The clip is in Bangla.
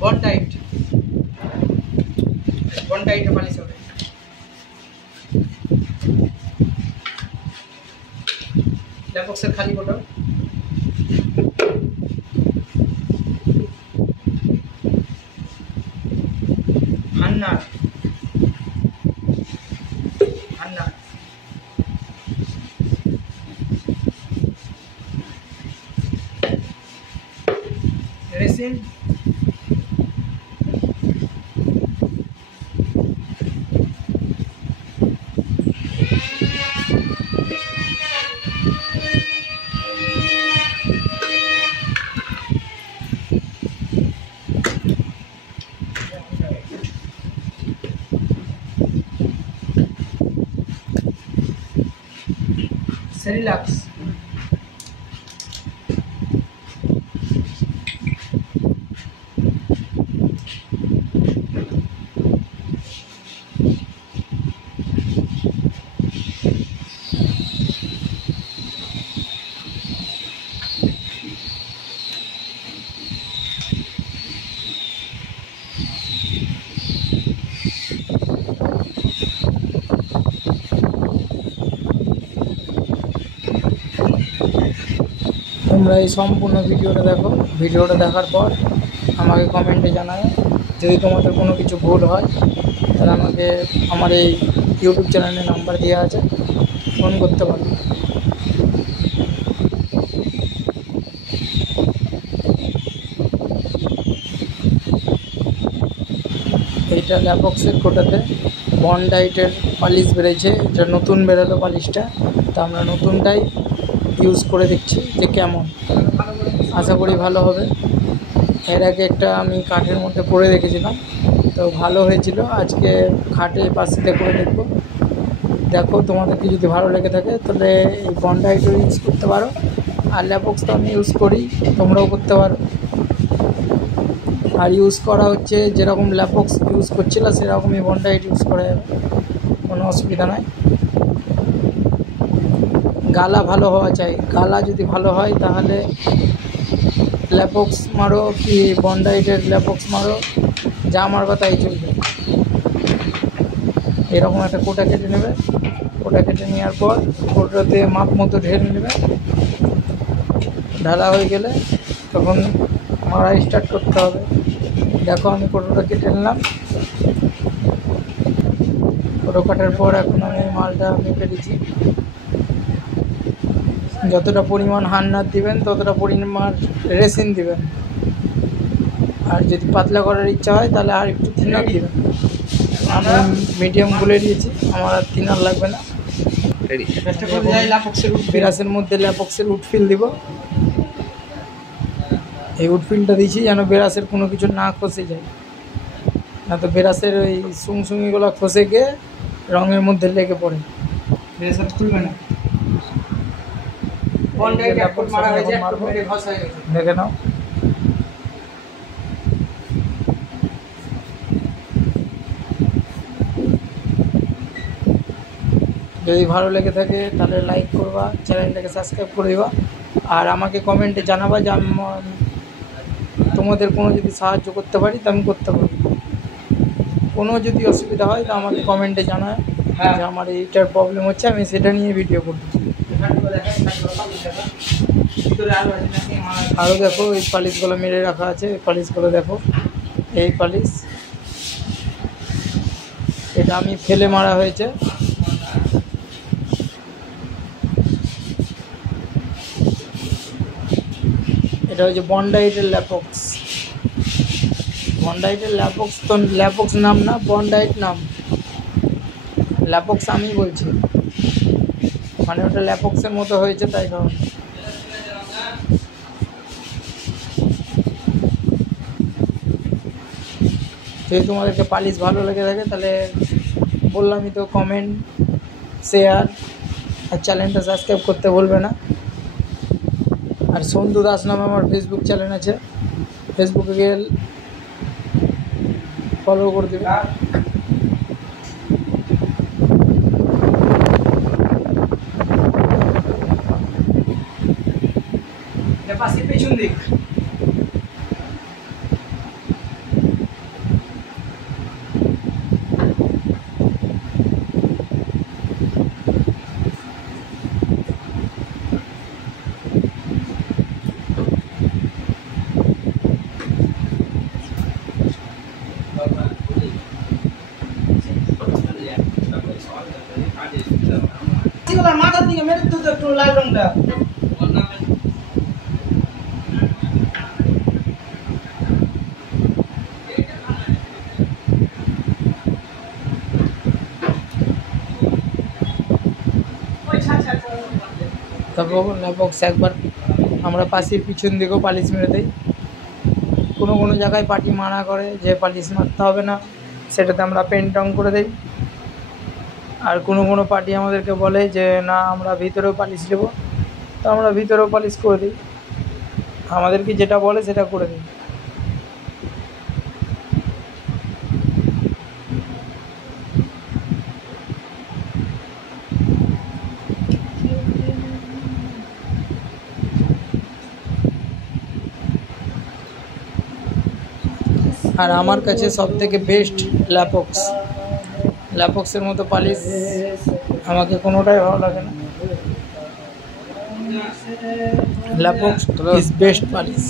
বন্ডাইট পালিশ হবে। ল্যাপক্সের খালি বোতল, হান্নার রেসিন, সেরিলাক্স, তোমরা এই সম্পূর্ণ ভিডিওটা দেখো। ভিডিওটা দেখার পর আমাকে কমেন্টে জানাবে। যদি তোমাদের কোনো কিছু ভুল হয় তাহলে আমাকে আমার এই ইউটিউব চ্যানেলের নাম্বার দেওয়া আছে, ফোন করতে পারো। এইটা ল্যাপক্সের কোটাতে বন্ডাইটের পালিশ বেরিয়েছে, এটা নতুন বেরোলো পালিশটা, তা আমরা নতুনটাই ইউজ করে দেখছি যে কেমন, আশা করি ভালো হবে। এর আগে একটা আমি কাঠের মধ্যে করে রেখেছিলাম, তো ভালো হয়েছিল। আজকে খাটে পাশে করে দেখবো। দেখো তোমাদেরকে যদি ভালো লেগে থাকে তাহলে এই বন্ডাইটও ইউজ করতে পারো, আর ল্যাপক্স তো আমি ইউজ করি, তোমরাও করতে পারো। আর ইউজ করা হচ্ছে যেরকম ল্যাপক্স ইউজ করছিল সেরকমই বন্ডাইট ইউজ করা যাবে, কোনো অসুবিধা নাই। গালা ভালো হওয়া চাই, গালা যদি ভালো হয় তাহলে ল্যাপক্স মারো কি বন্ডাইটের ল্যাপক্স মারো, যা মারবা তাই চলবে। এরকম একটা কোটা কেটে নেবে, কোটা কেটে নেওয়ার পর কোটাতে মাপ মতো ঢেলে নেবে। ঢালা হয়ে গেলে তখন মারা স্টার্ট করতে হবে। দেখো আমি কোটোটা কেটে নিলাম, কোটো কাটার পর এখন আমি মালটা মেপে দিচ্ছি। যতটা পরিমাণ হান্নার দিবেন ততটা পরিমাণ রেসিন দিবেন, আর যদি পাতলা করার ইচ্ছা হয় তাহলে আর একটু থিনার দিবেন। আমি মিডিয়াম গুলে দিয়েছি, আমার আর থিনার লাগবে না। বিরাসের মধ্যে ল্যাপক্সের উডফিল দিব। এই উডফিলটা দিয়েছি যেন বেরাসের কোনো কিছু না খসে যায়, না তো বেরাসের ওই সুংসুঙিগুলো খসে গিয়ে রঙের মধ্যে লেগে পড়ে, বেরাসের খুলবে না। দেখে নাও। যদি ভালো লেগে থাকে তাহলে লাইক করবা, চ্যানেলটাকে সাবস্ক্রাইব করে দিবা, আর আমাকে কমেন্টে জানাবা যে আমি তোমাদের কোনো যদি সাহায্য করতে পারি তো আমি করতে পারি। কোনো যদি অসুবিধা হয় তো আমাকে কমেন্টে জানায় যে আমার এইটার প্রবলেম হচ্ছে, আমি সেটা নিয়ে ভিডিও করব। আরও দেখো এই পালিশগুলো মেরে রাখা আছে, এই পালিশগুলো দেখো। এই পালিশ এটা আমি ফেলে মারা হয়েছে। এটা হচ্ছে বন্ডাইটের ল্যাপক্স। বন্ডাইটের ল্যাপক্স তো ল্যাপক্স নাম না, বন্ডাইট নাম। ল্যাপক্স আমি বলছি, মানে ওটা ল্যাপক্সের মতো হয়েছে তাই কারণ। যদি তোমাদেরকে পালিশ ভালো লেগে থাকে তাহলে বললামই তো, কমেন্ট, শেয়ার আর চ্যানেলটা সাবস্ক্রাইব করতে বলবে না। আর সন্ধু দাস নামে আমার ফেসবুক চ্যানেল আছে, ফেসবুকে গিয়ে ফলো করে দেবে। পিছন দিক। মাথার দিকে মেরে তো একটু লাল রংটা। তারপর ল্যাপবক্স একবার আমরা পাশের পিছন দিকেও পালিশ মেরে দিই। কোনো কোনো জায়গায় পার্টি মানা করে যে পালিশ মারতে হবে না, সেটাতে আমরা পেন্ট রং করে দিই। আর কোনো কোনো পার্টি আমাদেরকে বলে যে না আমরা ভিতরেও পালিশ দেবো, তো আমরা ভিতরেও পালিশ করে দিই। আমাদেরকে যেটা বলে সেটা করে দিই। আর আমার কাছে সবথেকে বেস্ট ল্যাপক্সের মতো পালিশ আমাকে কোনোটাই ভালো লাগে না। ল্যাপক্স ইজ বেস্ট পালিশ।